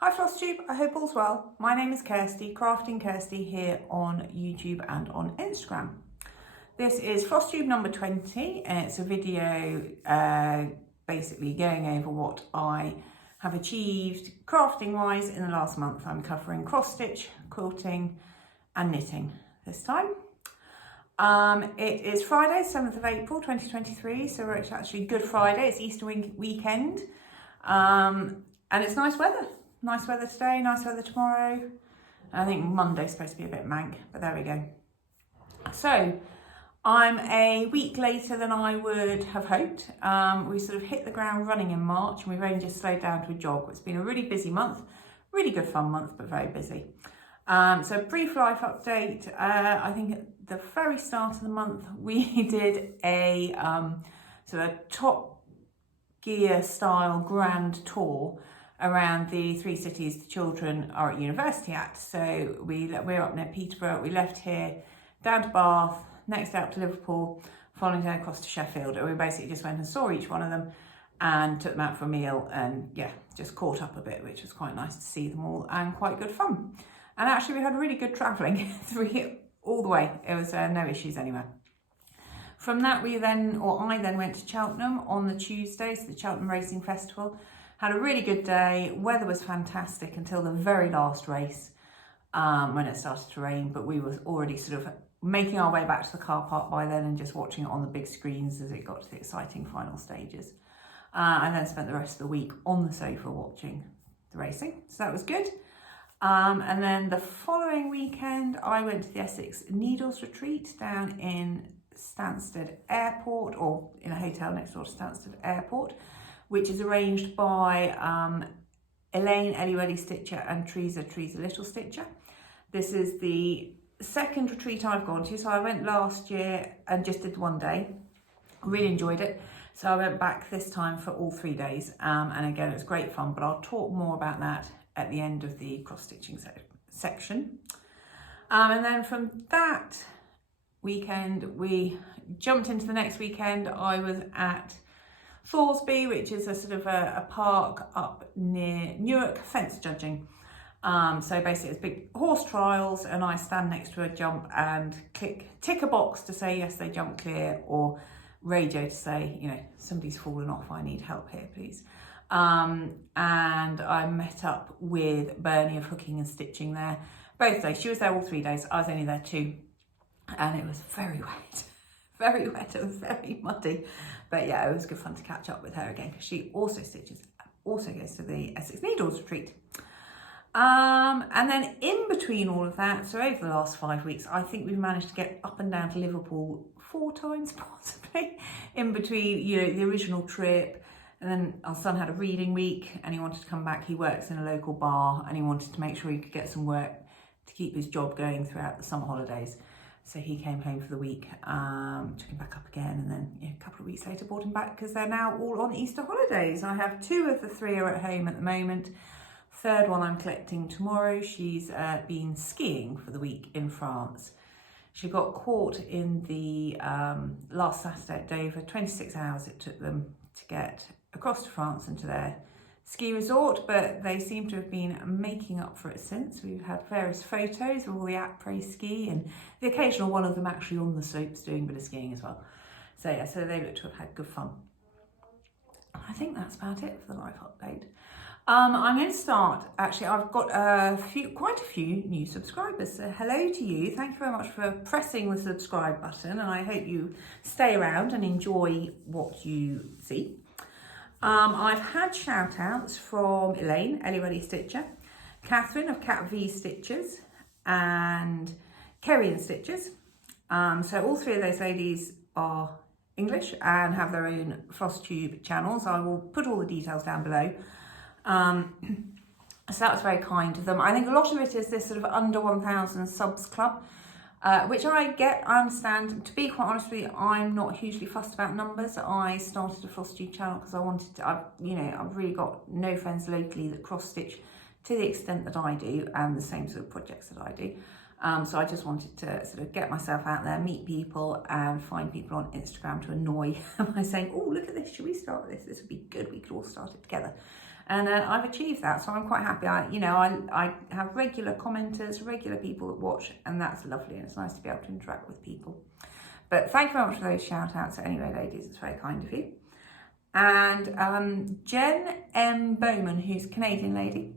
Hi Flosstube, I hope all's well. My name is Kirsty, Crafting Kirsty here on YouTube and on Instagram. This is Flosstube number 20 and it's a video basically going over what I have achieved crafting wise in the last month. I'm covering cross stitch, quilting and knitting this time. It is Friday, 7th of April 2023, so it's actually Good Friday, it's Easter weekend, and it's nice weather. Nice weather today, nice weather tomorrow. I think Monday's supposed to be a bit mank, but there we go. So, I'm a week later than I would have hoped. We sort of hit the ground running in March and we've only just slowed down to a jog. It's been a really busy month, really good fun month, but very busy. So brief life update. I think at the very start of the month, we did a sort of Top Gear style grand tour around the 3 cities the children are at university at. So we're up near Peterborough. We left here, down to Bath, next out to Liverpool, following down across to Sheffield. And we basically just went and saw each one of them and took them out for a meal and yeah, just caught up a bit, which was quite nice to see them all and quite good fun. And actually we had really good travelling through all the way. It was no issues anywhere. From that I then went to Cheltenham on the Tuesday, so the Cheltenham Racing Festival. Had a really good day, weather was fantastic until the very last race when it started to rain, but we were already sort of making our way back to the car park by then and just watching it on the big screens as it got to the exciting final stages. And then spent the rest of the week on the sofa watching the racing, so that was good. And then the following weekend, I went to the Essex Needles Retreat down in Stansted Airport, or in a hotel next door to Stansted Airport, which is arranged by Elaine, Elliewelliestitcher and Theresa, Elliewelliestitcher. This is the second retreat I've gone to. So I went last year and just did one day. Really enjoyed it. So I went back this time for all 3 days. And again, it was great fun, but I'll talk more about that at the end of the cross-stitching section. And then from that weekend, we jumped into the next weekend. I was at Thoresby, which is a sort of a park up near Newark, fence judging. So basically it's big horse trials and I stand next to a jump and tick a box to say yes, they jumped clear, or radio to say, you know, somebody's fallen off, I need help here, please. And I met up with Bernie of Hooking and Stitching there both days. She was there all 3 days, I was only there 2, and it was very wet. Very wet, it was very muddy, but yeah, it was good fun to catch up with her again because she also stitches, also goes to the Essex Needles Retreat. And then in between all of that, so over the last 5 weeks, I think we've managed to get up and down to Liverpool 4 times possibly, in between, you know, the original trip, and then our son had a reading week and he wanted to come back. He works in a local bar and he wanted to make sure he could get some work to keep his job going throughout the summer holidays. So he came home for the week, took him back up again, and then a couple of weeks later brought him back because they're now all on Easter holidays. I have 2 of the 3 are at home at the moment. Third one I'm collecting tomorrow. She's been skiing for the week in France. She got caught in the last Saturday at Dover. 26 hours it took them to get across to France and to their ski resort, but they seem to have been making up for it since. We've had various photos of all the après ski and the occasional one of them actually on the slopes doing a bit of skiing as well. So yeah, so they look to have had good fun. I think that's about it for the life update. I'm going to start, actually I've got quite a few new subscribers, so hello to you. Thank you very much for pressing the subscribe button and I hope you stay around and enjoy what you see. I've had shout outs from Elaine, Elliewelliestitcher, Catherine of Cat V Stitches and Kerry and Stitches. So all 3 of those ladies are English and have their own Flosstube channels. I will put all the details down below. So that was very kind of them. I think a lot of it is this sort of under 1,000 subs club, which I understand. To be quite honest with you, I'm not hugely fussed about numbers. I started a Flosstube channel because I wanted to, I've really got no friends locally that cross stitch to the extent that I do and the same sort of projects that I do. So I just wanted to sort of get myself out there, meet people and find people on Instagram to annoy by saying, oh, look at this, should we start this? This would be good, we could all start it together. And I've achieved that, so I'm quite happy. I have regular commenters, regular people that watch, and that's lovely, and it's nice to be able to interact with people. But thank you very much for those shout outs. Anyway, ladies, it's very kind of you. And Jenn M Bowman, who's a Canadian lady,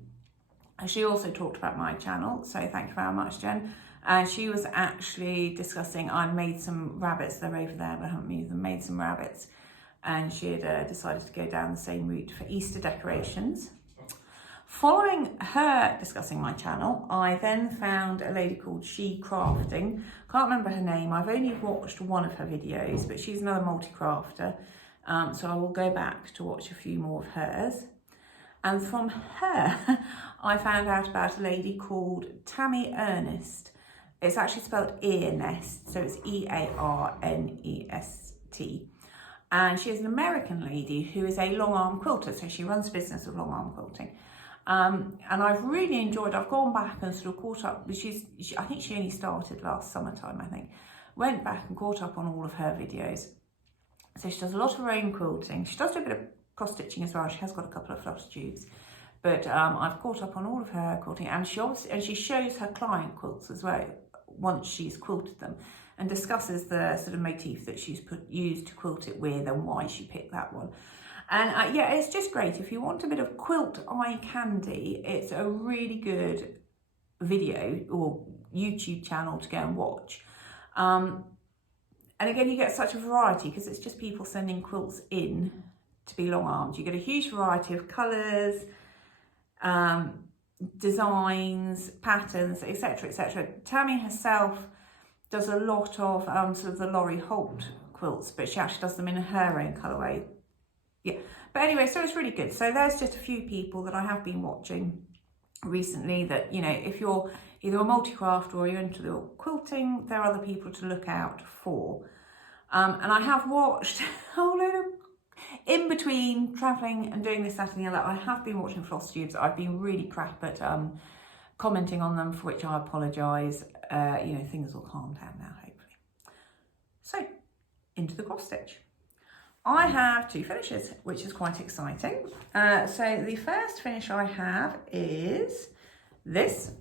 she also talked about my channel, so thank you very much, Jen. And she was actually discussing, I made some rabbits, they're over there, but I haven't used them, made some rabbits. And she had decided to go down the same route for Easter decorations. Following her discussing my channel, I then found a lady called Shecraftin. Can't remember her name. I've only watched one of her videos, but she's another multi-crafter. So I will go back to watch a few more of hers. And from her, I found out about a lady called Tammie Earnest. It's actually spelled Earnest, so it's E-A-R-N-E-S-T. And she is an American lady who is a long arm quilter, so she runs a business of long arm quilting. And I've really enjoyed, I've gone back and sort of caught up, I think she only started last summertime, I think. Went back and caught up on all of her videos. So she does a lot of her own quilting. She does do a bit of cross stitching as well. She has got a couple of Flosstubes. But I've caught up on all of her quilting, and she shows her client quilts as well once she's quilted them, and discusses the sort of motif that she's used to quilt it with and why she picked that one. And yeah, it's just great. If you want a bit of quilt eye candy, it's a really good video or YouTube channel to go and watch. And again, you get such a variety because it's just people sending quilts in to be long armed. You get a huge variety of colours, designs, patterns, etc, etc. Tammie herself does a lot of sort of the Laurie Holt quilts, but she actually does them in her own colourway. Yeah, but anyway, so it's really good. So there's just a few people that I have been watching recently that, you know, if you're either a multi-craft or you're into the quilting, there are other people to look out for. And I have watched a whole load of, in between travelling and doing this, that and the other, I have been watching Flosstubes. I've been really crap at commenting on them, for which I apologise. You know, things will calm down now, hopefully. So, into the cross stitch. I have two finishes, which is quite exciting. So the first finish I have is this.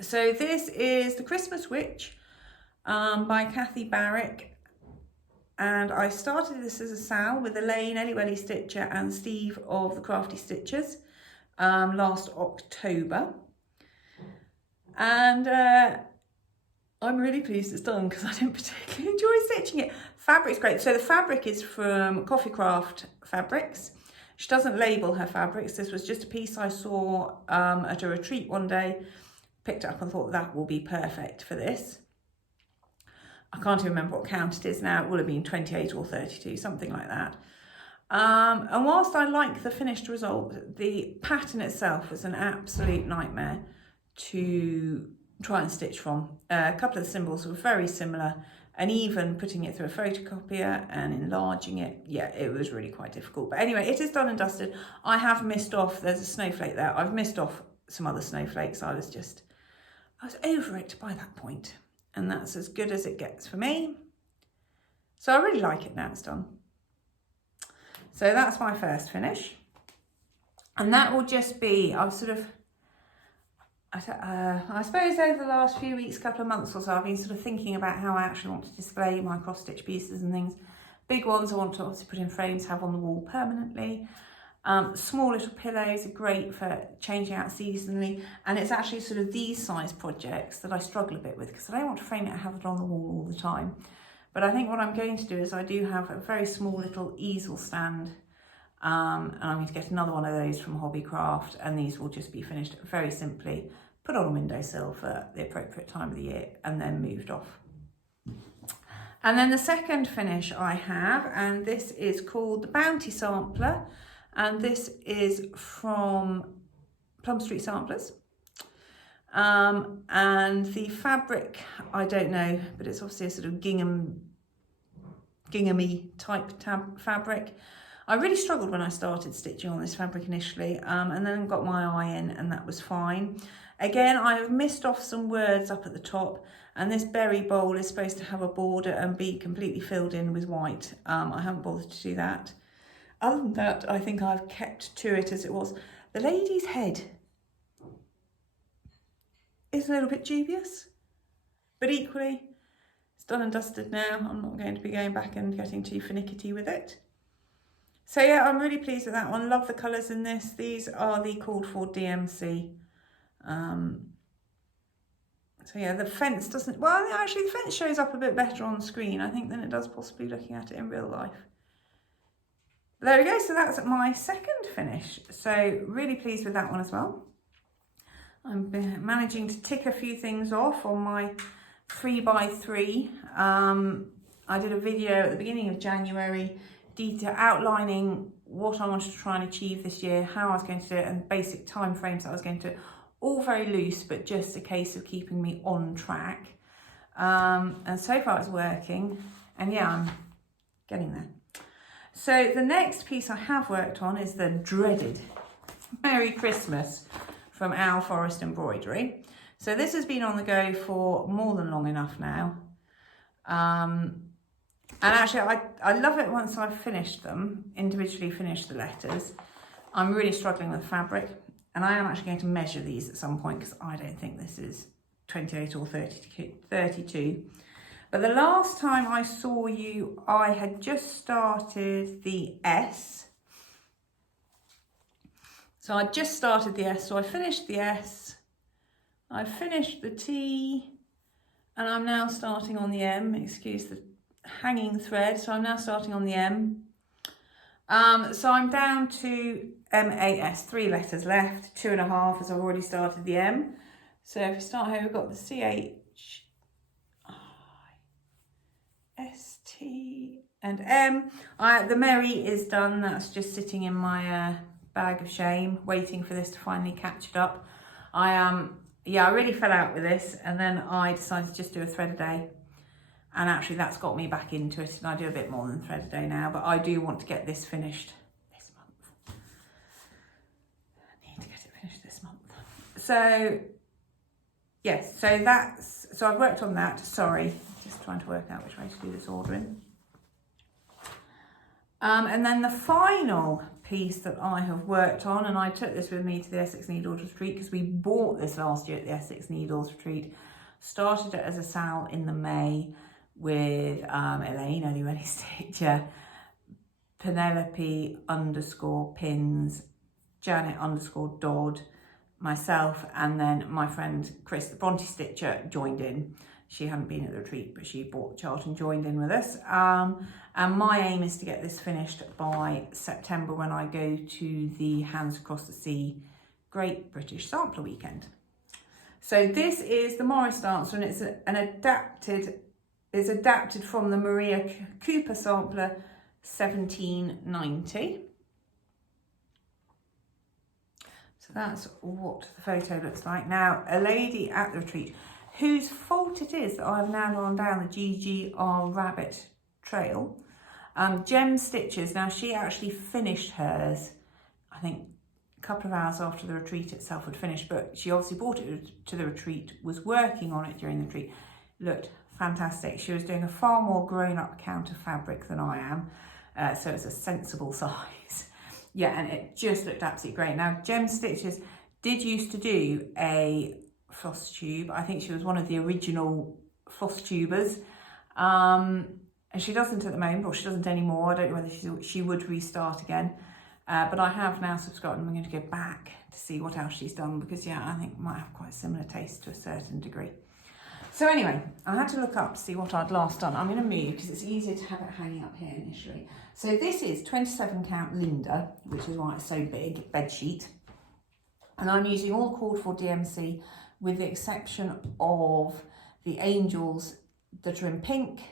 So this is the Christmas Witch by Barrick. And I started this as a sal with Elaine, Elliewelliestitcher and Steve of the Crafty Stitches last October. And I'm really pleased it's done because I didn't particularly enjoy stitching it. Fabric's great. So the fabric is from Coffee Craft Fabrics. She doesn't label her fabrics. This was just a piece I saw at a retreat one day, picked it up and thought that will be perfect for this. I can't even remember what count it is now. It will have been 28 or 32, something like that. And whilst I like the finished result, the pattern itself was an absolute nightmare to try and stitch from. A couple of the symbols were very similar, and even putting it through a photocopier and enlarging it, yeah, it was really quite difficult. But anyway, it is done and dusted. I have missed off, there's a snowflake there. I've missed off some other snowflakes. I was over it by that point. And that's as good as it gets for me. So I really like it now it's done. So that's my first finish. And that will just be, I suppose over the last few weeks, couple of months or so, I've been sort of thinking about how I actually want to display my cross stitch pieces and things. Big ones I want to obviously put in frames, have on the wall permanently. Small little pillows are great for changing out seasonally, and it's actually sort of these size projects that I struggle a bit with because I don't want to frame it and have it on the wall all the time. But I think what I'm going to do is I do have a very small little easel stand, and I'm going to get another one of those from Hobbycraft, and these will just be finished very simply, put on a windowsill for the appropriate time of the year, and then moved off. And then the second finish I have, and this is called the Bounty Sampler. And this is from Plum Street Samplers. And the fabric, I don't know, but it's obviously a sort of ginghamy type fabric. I really struggled when I started stitching on this fabric initially, and then got my eye in, and that was fine. Again, I have missed off some words up at the top, and this berry bowl is supposed to have a border and be completely filled in with white. I haven't bothered to do that. Other than that, I think I've kept to it as it was. The lady's head is a little bit dubious, but equally, it's done and dusted now. I'm not going to be going back and getting too finicky with it. So yeah, I'm really pleased with that one. Love the colours in this. These are the called for DMC. So yeah, the fence doesn't, well, actually the fence shows up a bit better on screen, I think, than it does possibly looking at it in real life. There we go, so that's my second finish. So really pleased with that one as well. I'm managing to tick a few things off on my 3x3. I did a video at the beginning of January outlining what I wanted to try and achieve this year, how I was going to do it, and basic timeframes that I was going to, all very loose, but just a case of keeping me on track. And so far it's working, and yeah, I'm getting there. So the next piece I have worked on is the dreaded Merry Christmas from Owl Forest Embroidery. So this has been on the go for more than long enough now. And actually I love it once I've finished them, individually finished the letters. I'm really struggling with fabric, and I am actually going to measure these at some point because I don't think this is 28 or 32. But the last time I saw you, I had just started the S. So I just started the S, so I finished the S, I finished the T, and I'm now starting on the M. Excuse the hanging thread, so I'm now starting on the M. So I'm down to MAS, 3 letters left, 2.5 as I've already started the M. So if we start here, we've got the CH, S, T, and M. The Merry is done. That's just sitting in my bag of shame, waiting for this to finally catch it up. Yeah, I really fell out with this, and then I decided to just do a thread a day. And actually that's got me back into it, and I do a bit more than thread a day now, but I do want to get this finished this month. I need to get it finished this month. So yes, so I've worked on that. Sorry, just trying to work out which way to do this ordering. And then the final piece that I have worked on, and I took this with me to the Essex Needles Retreat because we bought this last year at the Essex Needles Retreat. Started it as a sal in the May with Elaine, Elliewelliestitcher, Penelope _pins, Janet _Dodd, myself, and then my friend Chris, the Bronte Stitcher, joined in. She hadn't been at the retreat, but she bought the chart and joined in with us. And my aim is to get this finished by September when I go to the Hands Across the Sea Great British Sampler Weekend. So this is the Morris Dancer, and it's adapted from the Maria Cooper Sampler 1790. So that's what the photo looks like. Now, a lady at the retreat whose fault it is that I've now gone down the GigiR rabbit trail. Gemstitches, now she actually finished hers, I think a couple of hours after the retreat itself had finished, but she obviously brought it to the retreat, was working on it during the retreat. Looked fantastic. She was doing a far more grown-up count of fabric than I am, so it's a sensible size. Yeah, and it just looked absolutely great. Now, Gemstitches did used to do a Flosstube. I think she was one of the original Flosstubers. And she doesn't at the moment, or she doesn't anymore. I don't know whether she would restart again. But I have now subscribed, and I'm going to go back to see what else she's done, because yeah, I think might have quite a similar taste to a certain degree. So anyway, I had to look up to see what I'd last done. I'm going to move because it's easier to have it hanging up here initially. So this is 27 count Linda, which is why it's so big, bed sheet. And I'm using all called for DMC with the exception of the angels that are in pink.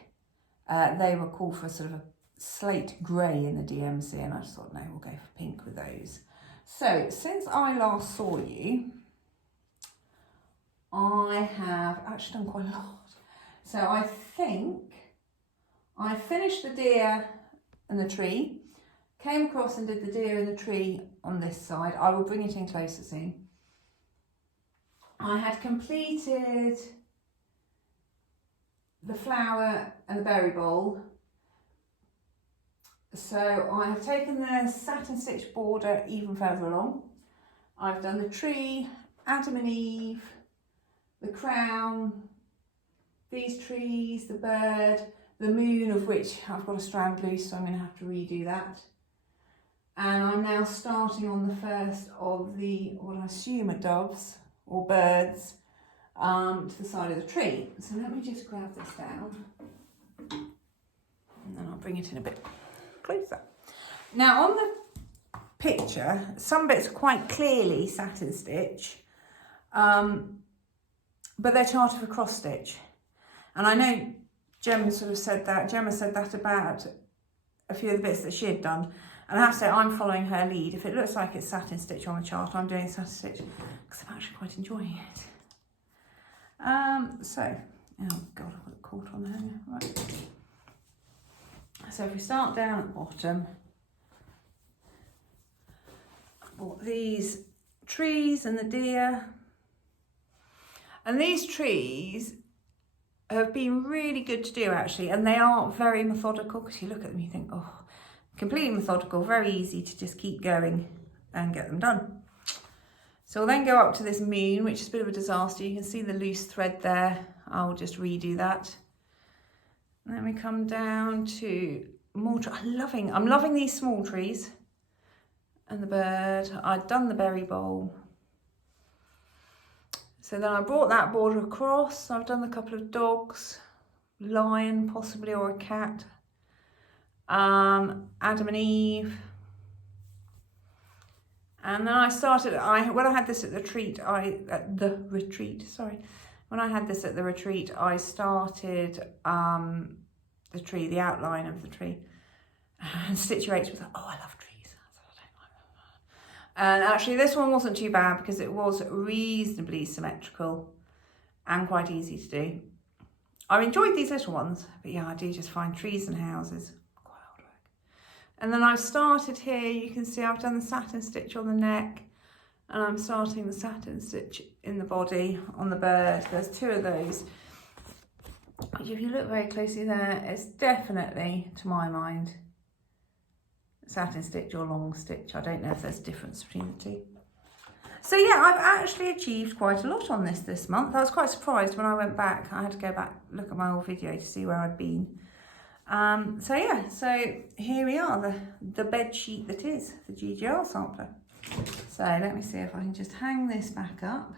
They were called for sort of a slate grey in the DMC, and I just thought, no, we'll go for pink with those. So since I last saw you, I have actually done quite a lot. So I think I finished the deer and the tree, came across and did the deer and the tree on this side. I will bring it in closer soon. I had completed the flower and the berry bowl. So I have taken the satin stitch border even further along. I've done the tree, Adam and Eve, the crown, these trees, the bird, the moon, of which I've got a strand loose, so I'm going to have to redo that. And I'm now starting on the first of the, what I assume are doves or birds, to the side of the tree. So let me just grab this down and then I'll bring it in a bit closer. Now on the picture, some bits are quite clearly satin stitch, but they're charted for cross stitch. And I know Gemma sort of said that, Gemma said that about a few of the bits that she had done. And I have to say, I'm following her lead. If it looks like it's satin stitch on the chart, I'm doing satin stitch because I'm actually quite enjoying it. Oh God, I've got it caught on there. Right. So if we start down at the bottom, I've got these trees and the deer. And these trees have been really good to do actually, and they are very methodical because you look at them, you think, oh, completely methodical, very easy to just keep going and get them done. So we'll then go up to this moon, which is a bit of a disaster. You can see the loose thread there. I'll just redo that. And then we come down to more. I'm loving these small trees and the bird. I'd done the berry bowl. So then I brought that border across. I've done a couple of dogs, lion possibly, or a cat. Adam and Eve. And then I started, when I had this at the retreat, when I had this at the retreat, I started the tree, the outline of the tree. And Stitchy Rach was like, oh, I love trees. And actually this one wasn't too bad because it was reasonably symmetrical and quite easy to do. I've enjoyed these little ones, but yeah, I do just find trees and houses quite hard work. And then I've started here, you can see I've done the satin stitch on the neck, and I'm starting the satin stitch in the body on the bird. There's two of those. If you look very closely there, it's definitely, to my mind, satin stitch or long stitch. I don't know if there's a difference between the two. So yeah, I've actually achieved quite a lot on this month. I was quite surprised when I went back. I had to go back, look at my old video to see where I'd been. So yeah, so here we are, the bed sheet that is the GigiR sampler. So let me see if I can just hang this back up.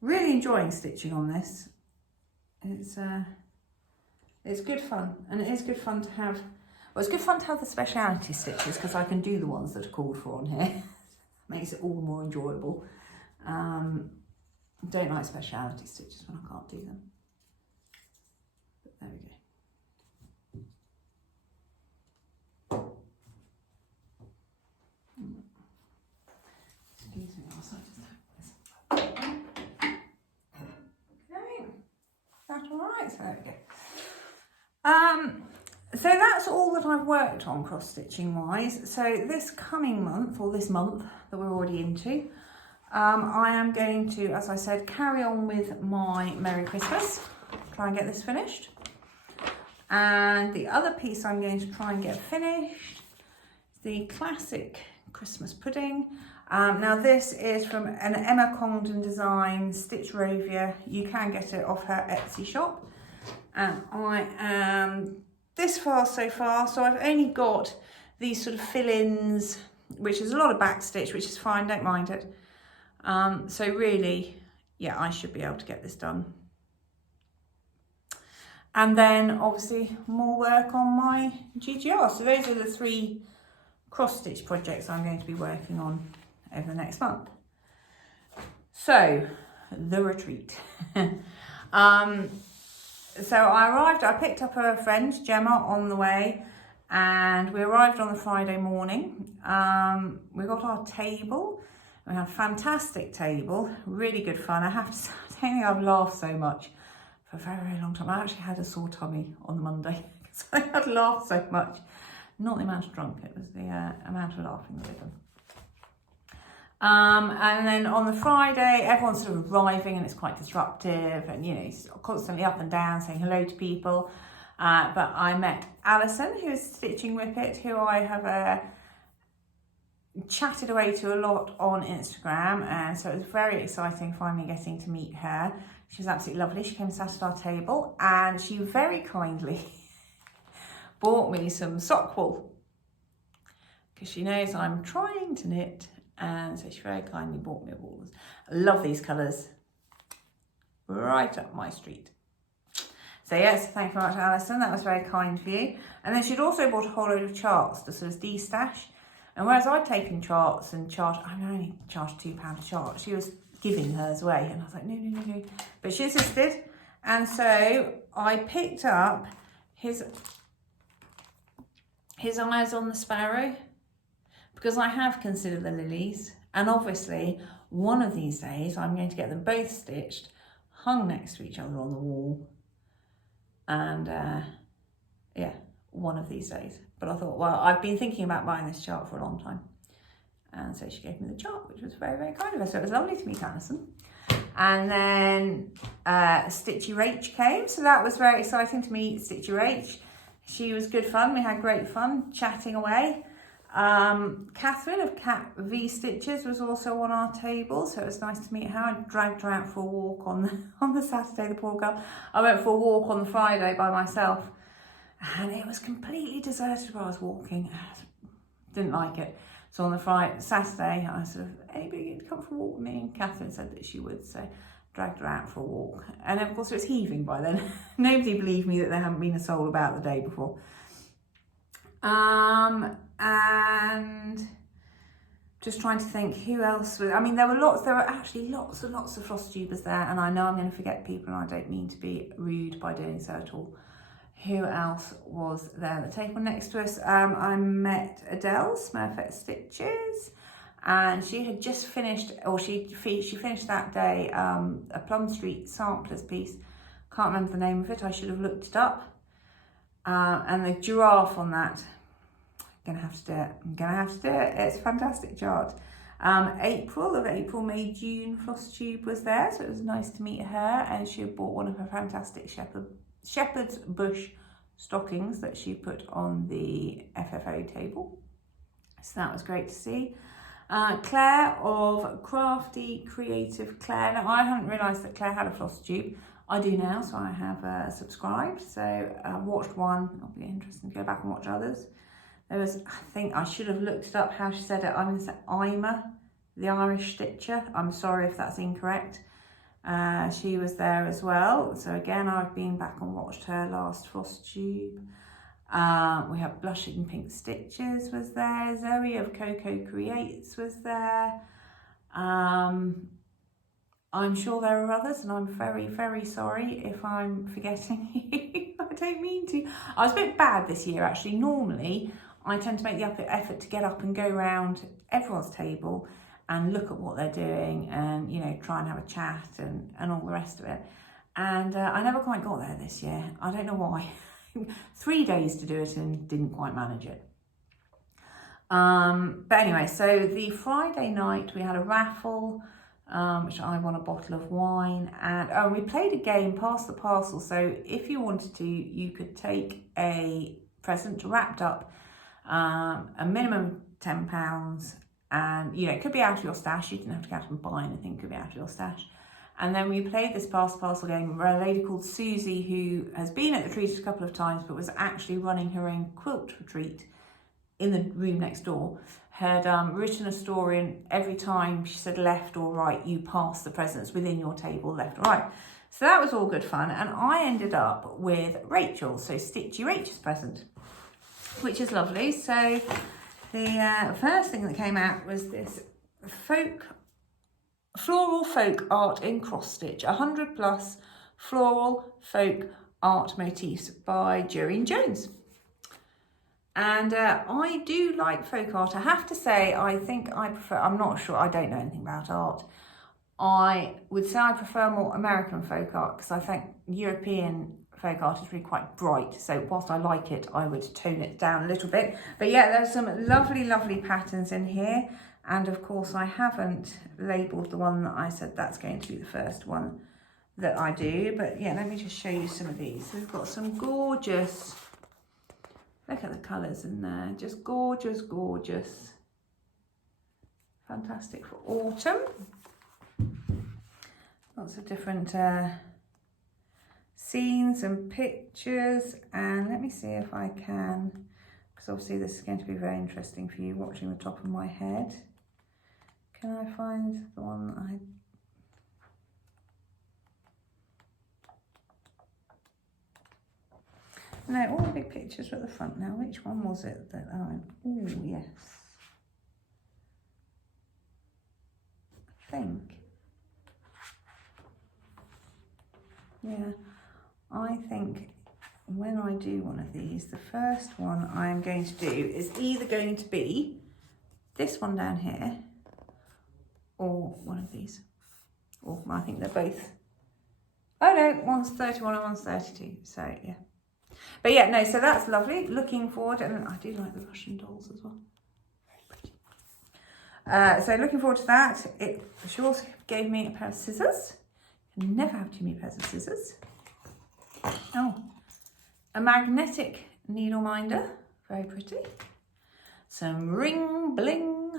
Really enjoying stitching on this. It's good fun, and it is good fun to have. Well, it's good fun to have the speciality stitches because I can do the ones that are called for on here. Makes it all the more enjoyable. Don't like speciality stitches when I can't do them. But there we go. Excuse me, whilst I just have this. Okay, that's all right. So there we go. So that's all that I've worked on cross stitching wise. So this coming month, or this month that we're already into, I am going to, as I said, carry on with my Merry Christmas, try and get this finished. And the other piece I'm going to try and get finished is the classic Christmas pudding. Now this is from an Emma Congdon design, Stitch Rovia. You can get it off her Etsy shop. And I am this far so far, so I've only got these sort of fill-ins, which is a lot of back stitch, which is fine, don't mind it. So really, yeah, I should be able to get this done. And then obviously more work on my GigiR. So those are the 3 cross stitch projects I'm going to be working on over the next month. So the retreat. So I picked up a friend, Gemma, on the way, and we arrived on the Friday morning. We got our table. We had a fantastic table, really good fun. I have to say, I don't think I've laughed so much for a very, very long time. I actually had a sore tummy on the Monday because I had laughed so much. Not the amount of drunk, it was the amount of laughing with them. And then on the Friday, everyone's sort of arriving and it's quite disruptive and, you know, it's constantly up and down saying hello to people. But I met Alison, who is Stitching Whippet, who I have chatted away to a lot on Instagram. And so it was very exciting finally getting to meet her. She's absolutely lovely. She came and sat at our table and she very kindly bought me some sock wool because she knows I'm trying to knit. And so she very kindly bought me a wool. I love these colours. Right up my street. So yes, thank you very much, Alison. That was very kind of you. And then she'd also bought a whole load of charts to sort of de-stash. And whereas I'd taken charts and I only charged £2 a chart, she was giving hers away. And I was like, no. But she insisted. And so I picked up his Eyes on the Sparrow, because I have considered the lilies, and obviously one of these days I'm going to get them both stitched, hung next to each other on the wall, and yeah, one of these days. But I thought, well, I've been thinking about buying this chart for a long time, and so she gave me the chart, which was very, very kind of her. So it was lovely to meet Alison. And then Stitchy Rach came, so that was very exciting to meet Stitchy Rach. She was good fun. We had great fun chatting away. Catherine of Cat V Stitches was also on our table, so it was nice to meet her. I dragged her out for a walk on the Saturday, the poor girl. I went for a walk on the Friday by myself, and it was completely deserted while I was walking. Didn't like it. So on the Saturday, I sort of, anybody come for a walk with me? And Catherine said that she would, so dragged her out for a walk. And of course it was heaving by then. Nobody believed me that there hadn't been a soul about the day before. And just trying to think who else was, I mean, there were actually lots and lots of Flosstubers there, and I know I'm going to forget people, and I don't mean to be rude by doing so at all. Who else was there at the table next to us? I met Adele, Smurfette Stitches, and she had just finished, or she finished that day, a Plum Street samplers piece. Can't remember the name of it, I should have looked it up. And the giraffe on that, I'm gonna have to do it. It's a fantastic chart. April of April, May, June Flosstube was there, so it was nice to meet her, and she had bought one of her fantastic shepherd's bush stockings that she put on the FFO table. So that was great to see. Clare of Crafty Creative Clare. Now I hadn't realised that Clare had a Flosstube. I do now, so I have subscribed. So I watched one. It'll be interesting to go back and watch others. There was, I think I should have looked up how she said it. I'm going to say Eimear, the Irish stitcher. I'm sorry if that's incorrect. She was there as well. So again, I've been back and watched her last Flosstube. We have Blushing Pink Stitches was there. Zoe of Coco Creates was there. I'm sure there are others, and I'm very, very sorry if I'm forgetting you. I don't mean to. I was a bit bad this year, actually. Normally, I tend to make the effort to get up and go around everyone's table and look at what they're doing and, you know, try and have a chat and all the rest of it. And I never quite got there this year. I don't know why. 3 days to do it and didn't quite manage it. But anyway, so the Friday night we had a raffle, which I won a bottle of wine, and we played a game, Pass the Parcel. So if you wanted to, you could take a present wrapped up, a minimum £10, and you know, it could be out of your stash. You didn't have to go out and buy anything, it could be out of your stash. And then we played this Pass the Parcel game where a lady called Susie, who has been at the retreat a couple of times but was actually running her own quilt retreat in the room next door, had written a story, and every time she said left or right, you pass the presents within your table, left or right. So that was all good fun, and I ended up with Rachel, so Stitchy Rach's present, which is lovely. So the first thing that came out was this floral folk art in cross stitch, 100+ floral folk art motifs by Doreen Jones. And I do like folk art. I have to say, I think I prefer, I'm not sure, I don't know anything about art. I would say I prefer more American folk art, because I think European folk art is really quite bright. So whilst I like it, I would tone it down a little bit. But yeah, there's some lovely, lovely patterns in here. And of course I haven't labelled the one that I said that's going to be the first one that I do. But yeah, let me just show you some of these. So we've got some gorgeous, look at the colours in there, just gorgeous, gorgeous. Fantastic for autumn. Lots of different scenes and pictures. And let me see if I can, because obviously this is going to be very interesting for you watching the top of my head. Can I find the one that I... No, all the big pictures are at the front now. Which one was it that I went, oh yes. I think. Yeah, I think when I do one of these, the first one I am going to do is either going to be this one down here, or one of these. Or I think they're both. Oh no, one's 31 and one's 32, so yeah. But yeah, no, so that's lovely. Looking forward, and I do like the Russian dolls as well. Very pretty. So looking forward to that. She also gave me a pair of scissors. Never have too many pairs of scissors. Oh, a magnetic needle minder, very pretty. Some ring bling,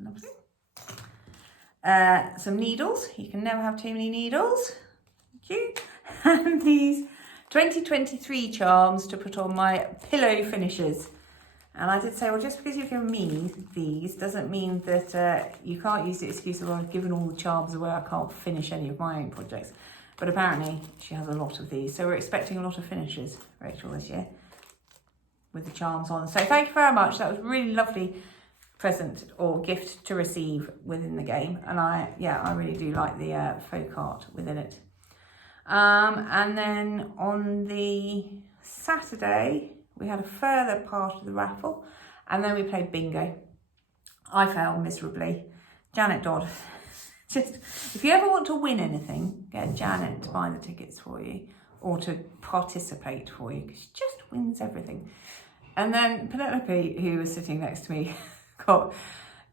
lovely. Some needles, you can never have too many needles. Thank you. And these 2023 charms to put on my pillow finishes. And I did say, well, just because you've given me these doesn't mean that you can't use the excuse of, well, I've given all the charms away, I can't finish any of my own projects. But apparently she has a lot of these. So we're expecting a lot of finishes, Rachel, this year with the charms on. So thank you very much. That was a really lovely present or gift to receive within the game. And I really do like the folk art within it. And then on the Saturday, we had a further part of the raffle, and then we played bingo. I failed miserably. Janet Dodd. Just, if you ever want to win anything, get Janet to buy the tickets for you or to participate for you, because she just wins everything. And then Penelope, who was sitting next to me, got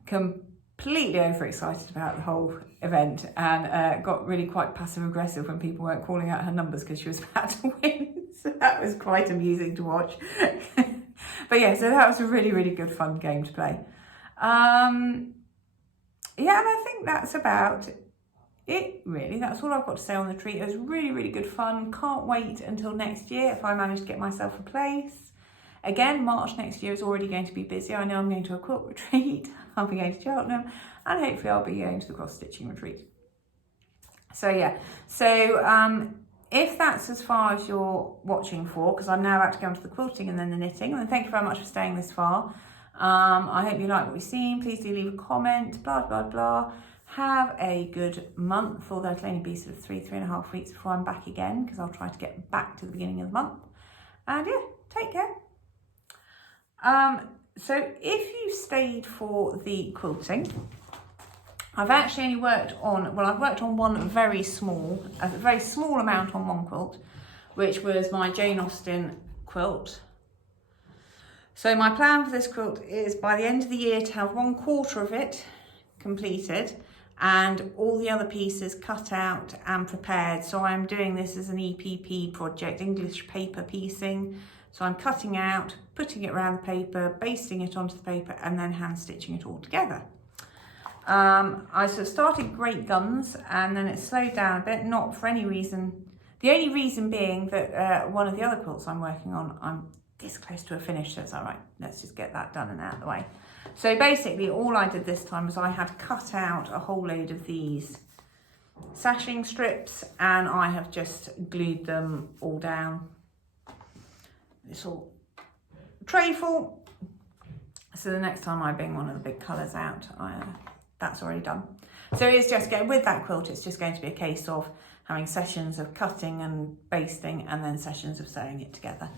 completely overexcited about the whole event and got really quite passive aggressive when people weren't calling out her numbers because she was about to win. So that was quite amusing to watch. But yeah, so that was a really, really good fun game to play. Yeah, and I think that's about it, really. That's all I've got to say on the treat. It was really, really good fun. Can't wait until next year if I manage to get myself a place. Again, March next year is already going to be busy. I know I'm going to a quilt retreat. I'll be going to Cheltenham, and hopefully I'll be going to the cross stitching retreat. So yeah, so if that's as far as you're watching for, because I'm now about to go on to the quilting and then the knitting, and thank you very much for staying this far. I hope you like what we've seen. Please do leave a comment, blah, blah, blah. Have a good month, although it'll only be sort of 3.5 weeks before I'm back again, because I'll try to get back to the beginning of the month. And yeah, take care. So if you stayed for the quilting, I've actually only worked on, well, I've worked on a very small amount on one quilt, which was my Jane Austen quilt. So my plan for this quilt is by the end of the year to have 1/4 of it completed and all the other pieces cut out and prepared. So I'm doing this as an EPP project, English paper piecing. So I'm cutting out, putting it around the paper, basting it onto the paper, and then hand stitching it all together. I sort of started great guns and then it slowed down a bit, not for any reason. The only reason being that one of the other quilts I'm working on, I'm this close to a finish, so it's all right, let's just get that done and out of the way. So basically all I did this time was I had cut out a whole load of these sashing strips and I have just glued them all down. This all tray full. So the next time I bring one of the big colours out, that's already done. So it's just going, with that quilt, it's just going to be a case of having sessions of cutting and basting and then sessions of sewing it together.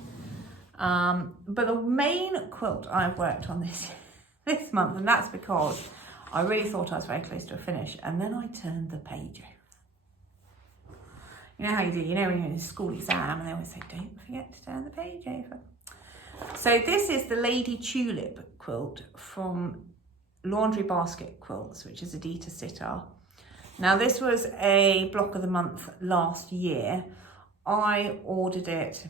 But the main quilt I've worked on this month, and that's because I really thought I was very close to a finish, and then I turned the page over. You know how you do, you know when you're in a school exam and they always say, don't forget to turn the page over. So this is the Lady Tulip quilt from laundry basket quilts, which is Adita Sitar. Now this was a block of the month last year. I ordered it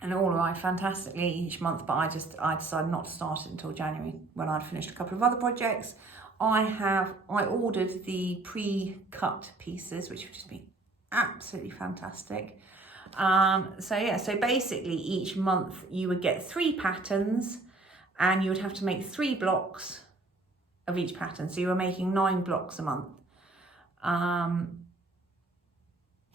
and it all arrived fantastically each month, but I decided not to start it until January when I'd finished a couple of other projects. I ordered the pre-cut pieces, which have just been absolutely fantastic. So basically each month you would get 3 patterns and you would have to make 3 blocks of each pattern. So you were making 9 blocks a month.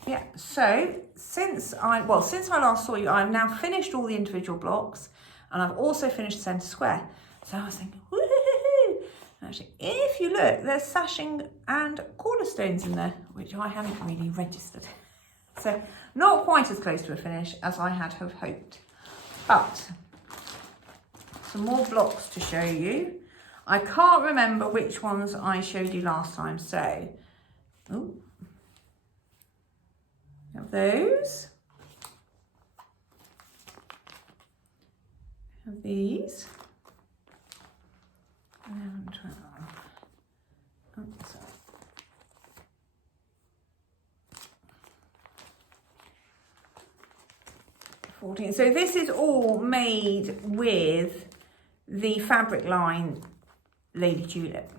Yeah, so since I last saw you, I've now finished all the individual blocks and I've also finished the centre square. So I was thinking, woohoo! Actually, if you look, there's sashing and cornerstones in there, which I haven't really registered. So not quite as close to a finish as I had have hoped. But some more blocks to show you. I can't remember which ones I showed you last time, so have those. Have these. 11, 12. Oops. 14. So this is all made with the fabric line Lady Tulip.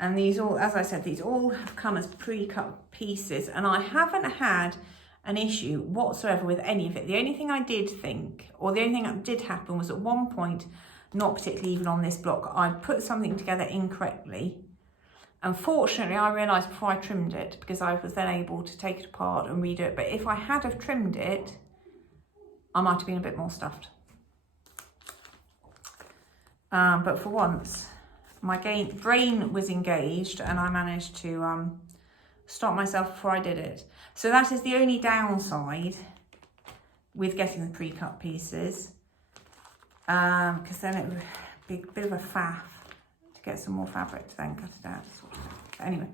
And these all, as I said, these all have come as pre-cut pieces, and I haven't had an issue whatsoever with any of it. The only thing I did think, or the only thing that did happen, was at one point, not particularly even on this block, I put something together incorrectly. Unfortunately, I realised before I trimmed it, because I was then able to take it apart and redo it. But if I had have trimmed it, I might have been a bit more stuffed. But for once, my brain was engaged and I managed to stop myself before I did it. So that is the only downside with getting the pre-cut pieces, because then it would be a bit of a faff to get some more fabric to then cut it out. But anyway,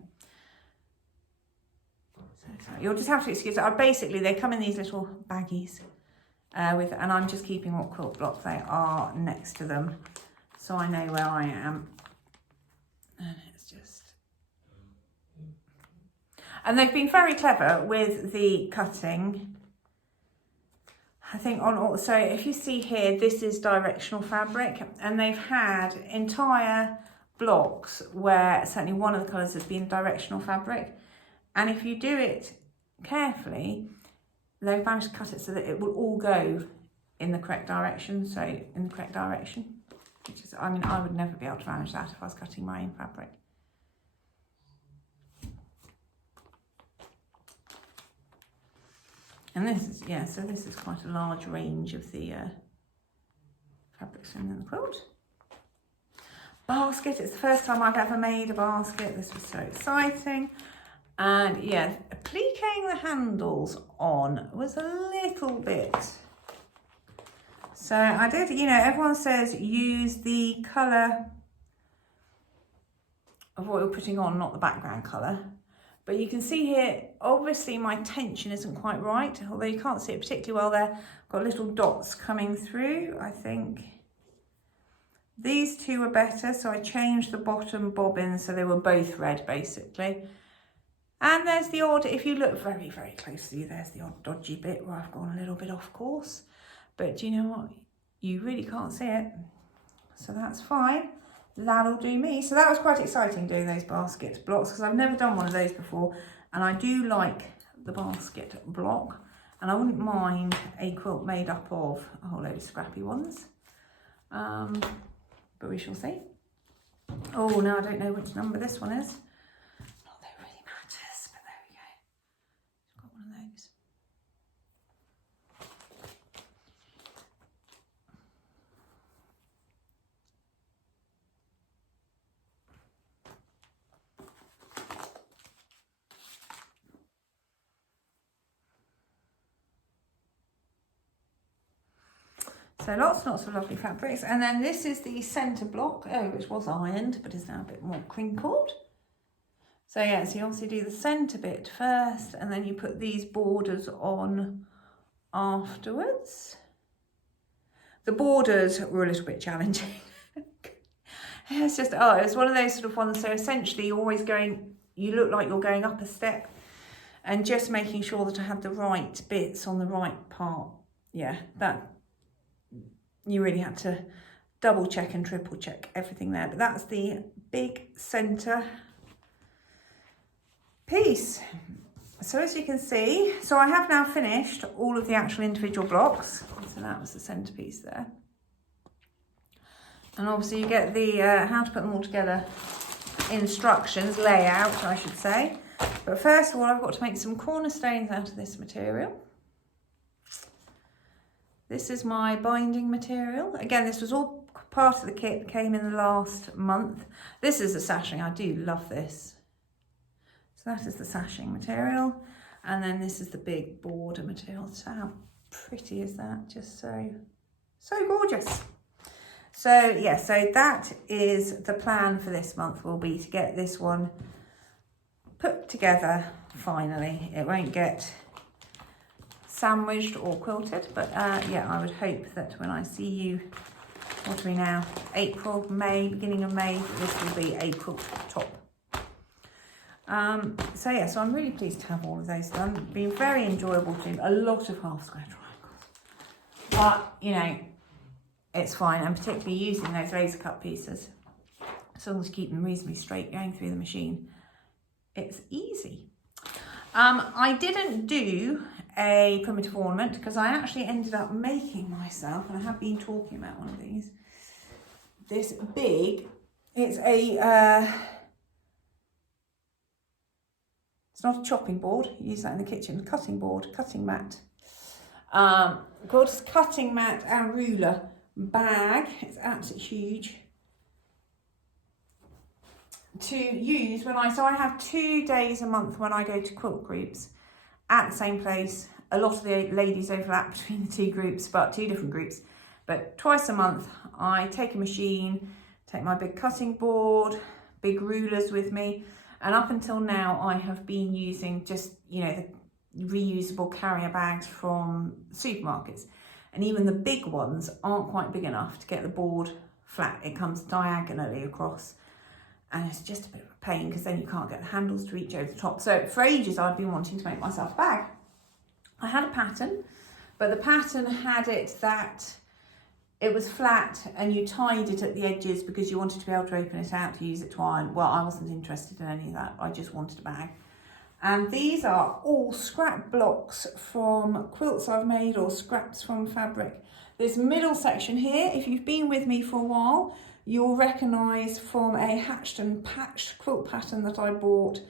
so you'll just have to excuse it. Basically, they come in these little baggies, and I'm just keeping what quilt block they are next to them, so I know where I am. And it's just, and they've been very clever with the cutting. I think so if you see here, this is directional fabric, and they've had entire blocks where certainly one of the colours has been directional fabric, and if you do it carefully, they've managed to cut it so that it will all go in the correct direction. So in the correct direction. Which is, I mean, I would never be able to manage that if I was cutting my own fabric. And this is, yeah, so this is quite a large range of the fabrics in the quilt. Basket, it's the first time I've ever made a basket. This was so exciting. And yeah, pliquing the handles on was a little bit. So I did, you know, everyone says use the colour of what you're putting on, not the background colour. But you can see here, obviously my tension isn't quite right, although you can't see it particularly well there. Got little dots coming through, I think. These two are better, so I changed the bottom bobbins so they were both red, basically. And there's the odd, if you look very, very closely, there's the odd dodgy bit where I've gone a little bit off course. But do you know what? You really can't see it. So that's fine. That'll do me. So that was quite exciting doing those basket blocks, because I've never done one of those before. And I do like the basket block. And I wouldn't mind a quilt made up of a whole load of scrappy ones. But we shall see. Oh, now I don't know which number this one is. Not that it really matters, but there we go. I've got one of those. So lots and lots of lovely fabrics. And then this is the centre block, which was ironed, but is now a bit more crinkled. So yeah, so you obviously do the centre bit first, and then you put these borders on afterwards. The borders were a little bit challenging. it's just, oh, it was one of those sort of ones. So essentially you're always going, you look like you're going up a step, and just making sure that I had the right bits on the right part. Yeah, that you really had to double check and triple check everything there. But that's the big center piece. So as you can see, so I have now finished all of the actual individual blocks. So that was the centerpiece there. And obviously you get the how to put them all together instructions, layout I should say. But first of all, I've got to make some cornerstones out of this material. This is my binding material. Again, this was all part of the kit that came in the last month. This is the sashing, I do love this. So that is the sashing material. And then this is the big border material. So how pretty is that? Just so gorgeous. So yeah, so that is the plan for this month, will be to get this one put together finally. It won't get sandwiched or quilted, but yeah, I would hope that when I see you, what are we now, April, May, beginning of May, this will be a quilt top. So yeah, so I'm really pleased to have all of those done. It's been very enjoyable to do a lot of half square triangles, but you know, it's fine, and particularly using those laser cut pieces, as long as you keep them reasonably straight going through the machine, it's easy. I didn't do a primitive ornament because I actually ended up making myself, and I have been talking about one of these, this big, it's a, it's not a chopping board, you use that in the kitchen, a cutting board, cutting mat, called cutting mat and ruler bag. It's absolutely huge to use when so I have 2 days a month when I go to quilt groups at the same place. A lot of the ladies overlap between the two groups, but 2 different groups. But twice a month I take a machine, take my big cutting board, big rulers with me, and up until now I have been using just, you know, the reusable carrier bags from supermarkets. And even the big ones aren't quite big enough to get the board flat. It comes diagonally across. And it's just a bit of a pain because then you can't get the handles to reach over the top. So for ages I've been wanting to make myself a bag. I had a pattern, but the pattern had it that it was flat and you tied it at the edges because you wanted to be able to open it out to use it to iron. Well, I wasn't interested in any of that. I just wanted a bag. And these are all scrap blocks from quilts I've made or scraps from fabric. This middle section here, if you've been with me for a while, you'll recognise from a hatched and patched quilt pattern that I bought.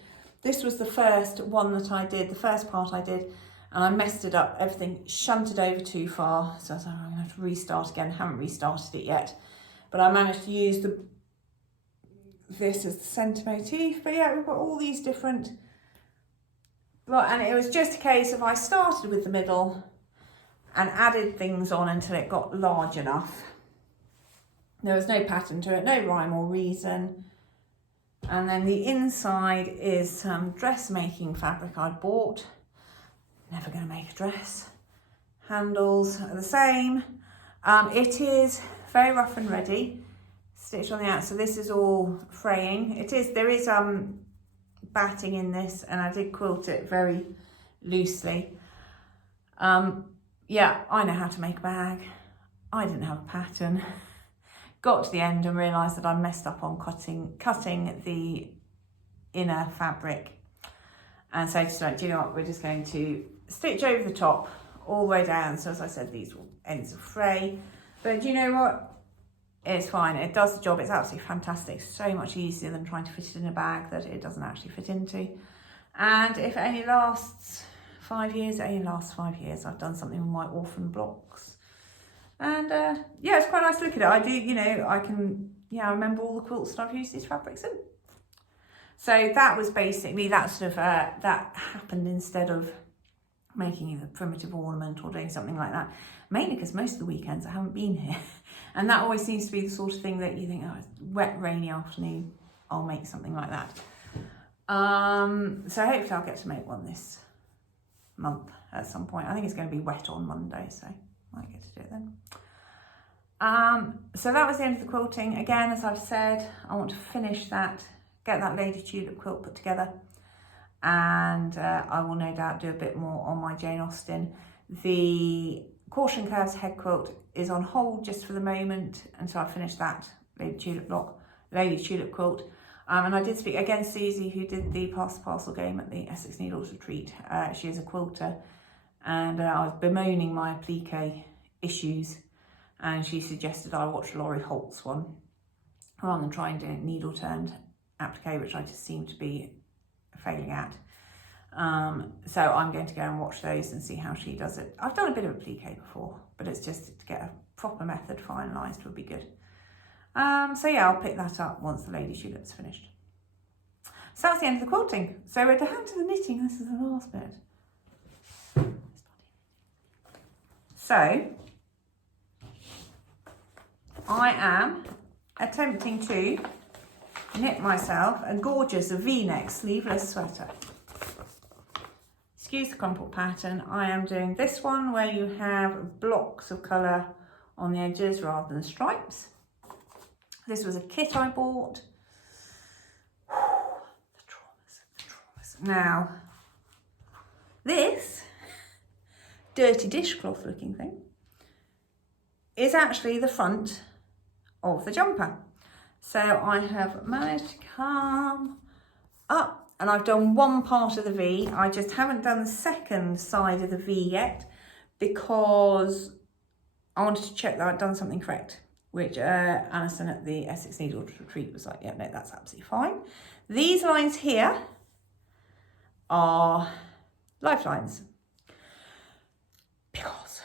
This was the first one that I did, the first part I did, and I messed it up, everything shunted over too far. So I was like, I'm gonna have to restart again, haven't restarted it yet. But I managed to use this as the centre motif. But yeah, we've got all these different, and it was just a case of I started with the middle and added things on until it got large enough. There was no pattern to it, no rhyme or reason. And then the inside is some dressmaking fabric I'd bought. Never going to make a dress. Handles are the same. It is very rough and ready. Stitched on the outside. So this is all fraying. There is batting in this, and I did quilt it very loosely. Yeah, I know how to make a bag. I didn't have a pattern. Got to the end and realised that I messed up on cutting the inner fabric. And so I decided, do you know what, we're just going to stitch over the top all the way down. So as I said, these ends of fray. But do you know what? It's fine. It does the job. It's absolutely fantastic. So much easier than trying to fit it in a bag that it doesn't actually fit into. And if it only lasts 5 years, it only lasts 5 years. I've done something with my orphan blocks. And yeah, it's quite nice to look at it. I do, you know, I remember all the quilts that I've used these fabrics in. So that was basically that sort of, that happened instead of making either primitive ornament or doing something like that. Mainly because most of the weekends I haven't been here. And that always seems to be the sort of thing that you think, oh, it's a wet, rainy afternoon, I'll make something like that. So hopefully I'll get to make one this month at some point. I think it's going to be wet on Monday, so I might get to do it then. So that was the end of the quilting. Again, as I've said, I want to finish that, get that Lady Tulip quilt put together, and I will no doubt do a bit more on my Jane Austen. The Caution Curves head quilt is on hold just for the moment until I finish that Lady Tulip quilt. And I did speak again, Susie, who did the Pass the Parcel game at the Essex Needles Retreat. She is a quilter, and I was bemoaning my applique issues, and she suggested I watch Laurie Holt's one rather than trying to do needle turned applique, which I just seem to be failing at. So I'm going to go and watch those and see how she does it. I've done a bit of applique before, but it's just to get a proper method finalised would be good. So yeah, I'll pick that up once the Lady Tulip's finished. So that's the end of the quilting. So we're down to the knitting. This is the last bit. So I am attempting to knit myself a gorgeous V-neck sleeveless sweater. Excuse the crumpled pattern. I am doing this one where you have blocks of colour on the edges rather than stripes. This was a kit I bought. The traumas. Now, this dirty dishcloth looking thing is actually the front of the jumper. So I have managed to come up, and I've done one part of the V. I just haven't done the second side of the V yet because I wanted to check that I'd done something correct, which Alison at the Essex Needles Retreat was like, yeah, no, that's absolutely fine. These lines here are lifelines. Because,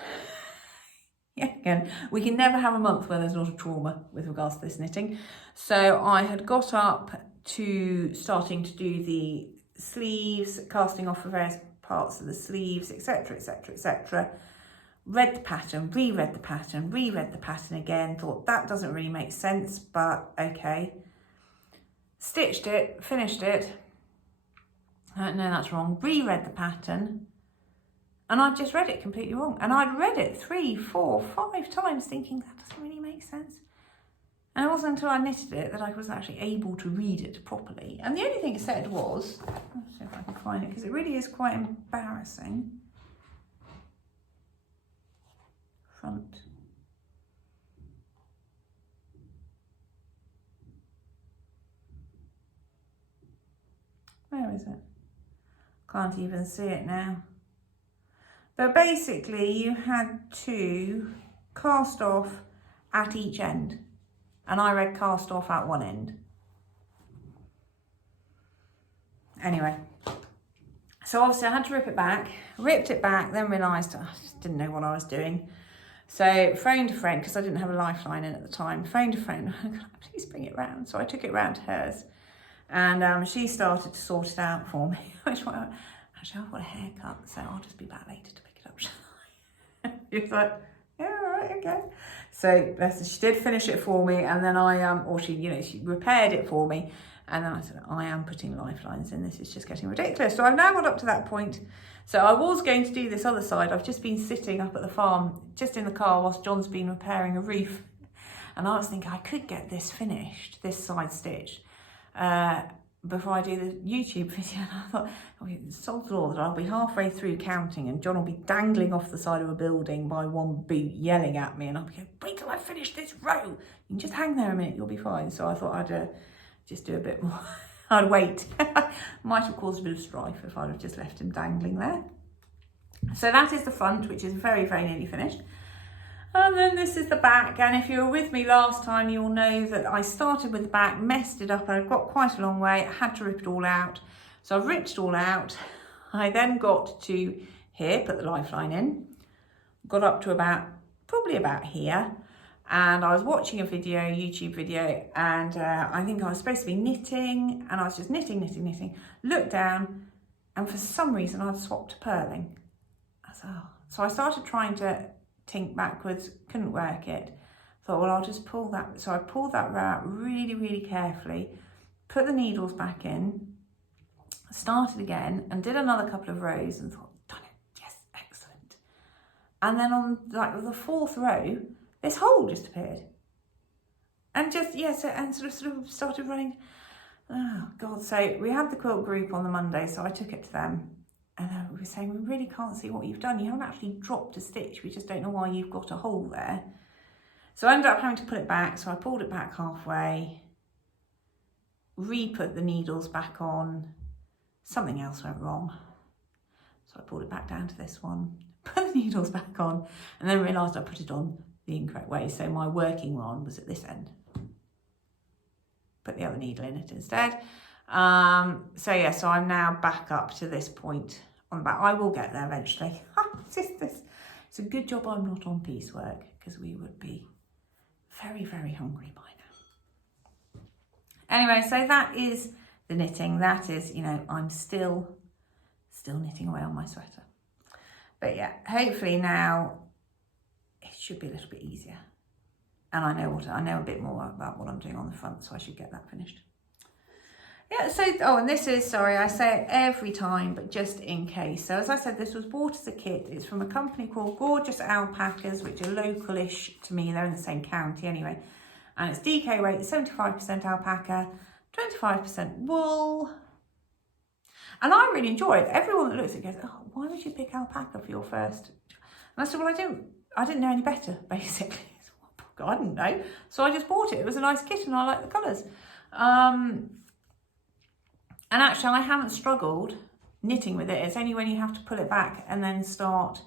yeah, again, we can never have a month where there's not a trauma with regards to this knitting. So I had got up to starting to do the sleeves, casting off the various parts of the sleeves, etc, etc, etc. Read the pattern, reread the pattern, reread the pattern again, thought that doesn't really make sense, but okay. Stitched it, finished it. No, that's wrong. Reread the pattern, and I'd just read it completely wrong. And I'd read it 3, 4, 5 times thinking that doesn't really make sense. And it wasn't until I knitted it that I was actually able to read it properly. And the only thing it said was, let's see if I can find it, because it really is quite embarrassing. Front. Where is it? Can't even see it now. But basically you had to cast off at each end. And I read cast off at one end. Anyway, so obviously I had to rip it back. Ripped it back, then realised I just didn't know what I was doing. So phoned a friend, because I didn't have a lifeline in at the time. Phoned a friend, please bring it round. So I took it round to hers. And she started to sort it out for me. Actually, I've got a haircut, so I'll just be back later to pick it up, shall I? She was like, yeah, all right, okay. So she did finish it for me, and then she repaired it for me. And then I said, I am putting lifelines in, this is just getting ridiculous. So I've now got up to that point. So I was going to do this other side. I've just been sitting up at the farm, just in the car, whilst John's been repairing a roof. And I was thinking I could get this finished, this side stitch, before I do the YouTube video. And I thought, sod's law that I'll be halfway through counting and John will be dangling off the side of a building by one boot, yelling at me, and I'll be going, wait till I finish this row. You can just hang there a minute, you'll be fine. So I thought I'd just do a bit more. I'd wait. Might have caused a bit of strife if I'd have just left him dangling there. So that is the front, which is very, very nearly finished. And then this is the back. And if you were with me last time, you'll know that I started with the back, messed it up, and I've got quite a long way. I had to rip it all out. So I've ripped it all out. I then got to here, put the lifeline in, got up to probably about here. And I was watching a video, YouTube video, and I think I was supposed to be knitting, and I was just knitting, looked down, and for some reason I'd swapped to purling. So I started trying to tink backwards, couldn't work it. Thought, well, I'll just pull that. So I pulled that row out really, really carefully, put the needles back in, started again, and did another couple of rows, and thought, done it, yes, excellent. And then on like the fourth row, this hole just appeared. And just, yeah, so, and sort of started running. Oh God, so we had the quilt group on the Monday, so I took it to them. And we were saying, we really can't see what you've done. You haven't actually dropped a stitch. We just don't know why you've got a hole there. So I ended up having to pull it back. So I pulled it back halfway, re-put the needles back on. Something else went wrong. So I pulled it back down to this one, put the needles back on, and then realised I put it on the incorrect way. So my working one was at this end. Put the other needle in it instead. So yeah, so I'm now back up to this point on the back. I will get there eventually. It's a good job I'm not on piecework, because we would be very, very hungry by now. Anyway, so that is the knitting. That is, you know, I'm still knitting away on my sweater. But yeah, hopefully now it should be a little bit easier. And I know a bit more about what I'm doing on the front, so I should get that finished. Yeah, so, oh, and this is, sorry, I say it every time, but just in case. So as I said, this was bought as a kit. It's from a company called Gorgeous Alpacas, which are local-ish to me. They're in the same county anyway. And it's DK weight, 75% alpaca, 25% wool. And I really enjoy it. Everyone that looks at it goes, oh, why would you pick alpaca for your first? And I said, well, I didn't know any better, basically. I didn't know. So I just bought it. It was a nice kit and I like the colours. And actually, I haven't struggled knitting with it. It's only when you have to pull it back and then start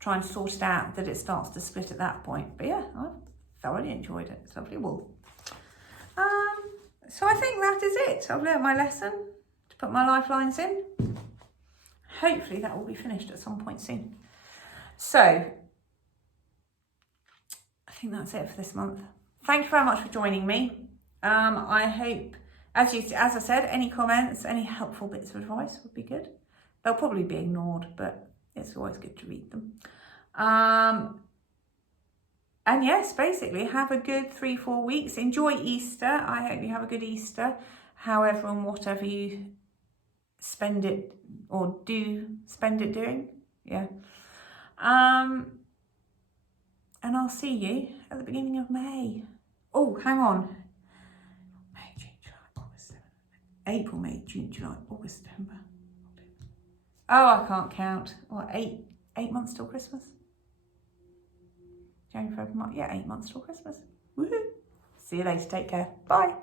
trying to sort it out that it starts to split at that point. But yeah, I thoroughly enjoyed it. It's lovely wool. So I think that is it. I've learnt my lesson to put my lifelines in. Hopefully that will be finished at some point soon. So I think that's it for this month. Thank you very much for joining me. I hope, as I said, any comments, any helpful bits of advice would be good. They'll probably be ignored, but it's always good to read them. And yes, basically have a good 3-4 weeks. Enjoy Easter. I hope you have a good Easter, however and whatever you spend it or do spend it doing. Yeah. And I'll see you at the beginning of May. Oh, hang on. May, June, July, August, April, May, June, July, August, September. Oh, I can't count. What, 8 months till Christmas? January, February, March. Yeah, 8 months till Christmas. Woohoo! See you later. Take care. Bye.